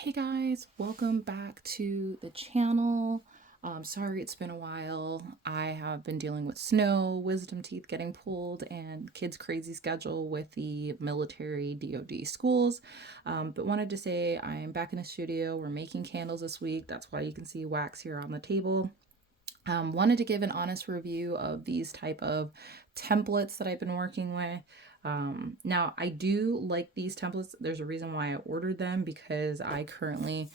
Hey guys, welcome back to the channel. Sorry it's been a while. I have been dealing with snow, wisdom teeth getting pulled, and kids' crazy schedule with the military DoD schools. But wanted to say I am back in the studio. We're making candles this week. That's why you can see wax here on the table. Wanted to give an honest review of these type of templates that I've been working with. Now, I do like these templates. There's a reason why I ordered them because I currently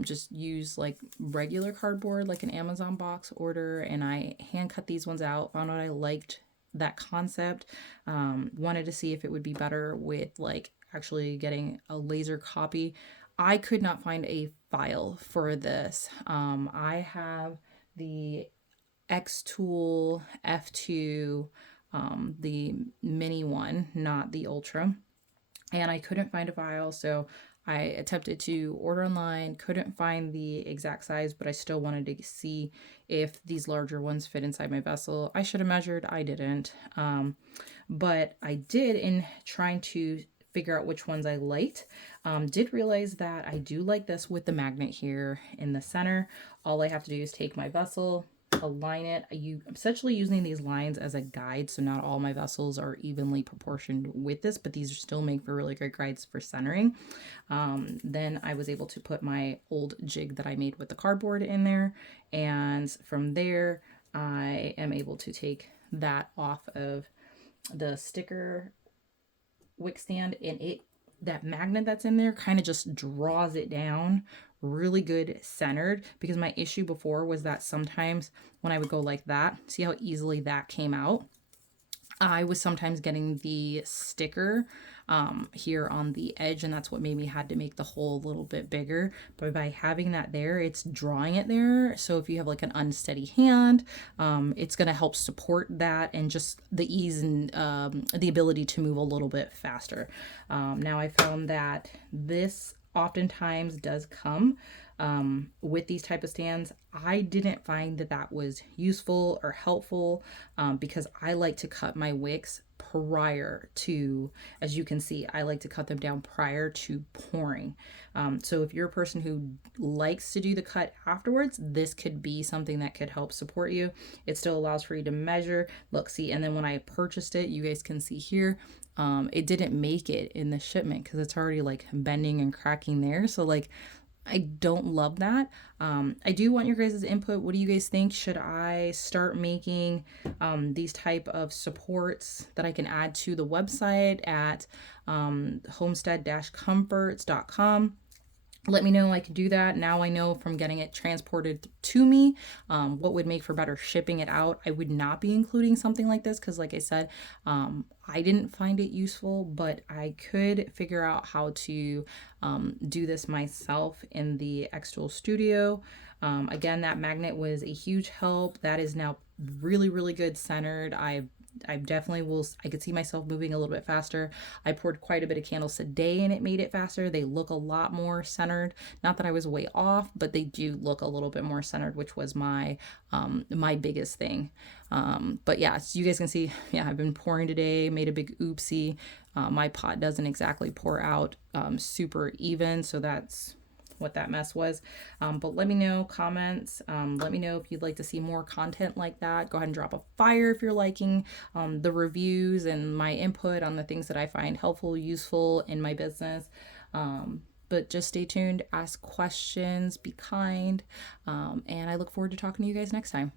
just use like regular cardboard, like an Amazon box order, and I hand cut these ones out. Found out I liked that concept. Wanted to see if it would be better with like actually getting a laser copy. I could not find a file for this. I have the X Tool F2, the mini one, not the Ultra, and I couldn't find a file, so I attempted to order online, couldn't find the exact size, but I still wanted to see if these larger ones fit inside my vessel. I should have measured, I didn't, but I did in trying to figure out which ones I liked. Did realize that I do like this with the magnet here in the center. All I have to do is take my vessel, align it. I'm essentially using these lines as a guide, so not all my vessels are evenly proportioned with this, but these still make for really great guides for centering. Then I was able to put my old jig that I made with the cardboard in there, and from there I am able to take that off of the sticker wick stand, and that magnet that's in there kind of just draws it down really good centered, because my issue before was that sometimes when I would go like that, see how easily that came out? I was sometimes getting the sticker here on the edge, and that's what made me had to make the hole a little bit bigger. But by having that there, it's drawing it there. So if you have like an unsteady hand, it's going to help support that and just the ease and the ability to move a little bit faster. Now I found that this oftentimes does come with these type of stands. I didn't find that that was useful or helpful because I like to cut my wicks prior to, as you can see, I like to cut them down prior to pouring. So if you're a person who likes to do the cut afterwards, this could be something that could help support you. It still allows for you to measure. Look, see, and then when I purchased it, you guys can see here, it didn't make it in the shipment because it's already like bending and cracking there. So like, I don't love that. I do want your guys' input. What do you guys think? Should I start making these type of supports that I can add to the website at homestead-comforts.com? Let me know I can do that. Now I know from getting it transported to me what would make for better shipping it out. I would not be including something like this because, like I said, I didn't find it useful, but I could figure out how to do this myself in the X-Tool Studio. Again, that magnet was a huge help. That is now really, really good centered. I definitely will. I could see myself moving a little bit faster. I poured quite a bit of candles today and it made it faster. They look a lot more centered. Not that I was way off, but they do look a little bit more centered, which was my my biggest thing. But yeah, so you guys can see, yeah, I've been pouring today, made a big oopsie. My pot doesn't exactly pour out super even, so that's what that mess was. But let me know, comments. Let me know if you'd like to see more content like that. Go ahead and drop a fire if you're liking the reviews and my input on the things that I find helpful, useful in my business. But just stay tuned, ask questions, be kind, and I look forward to talking to you guys next time.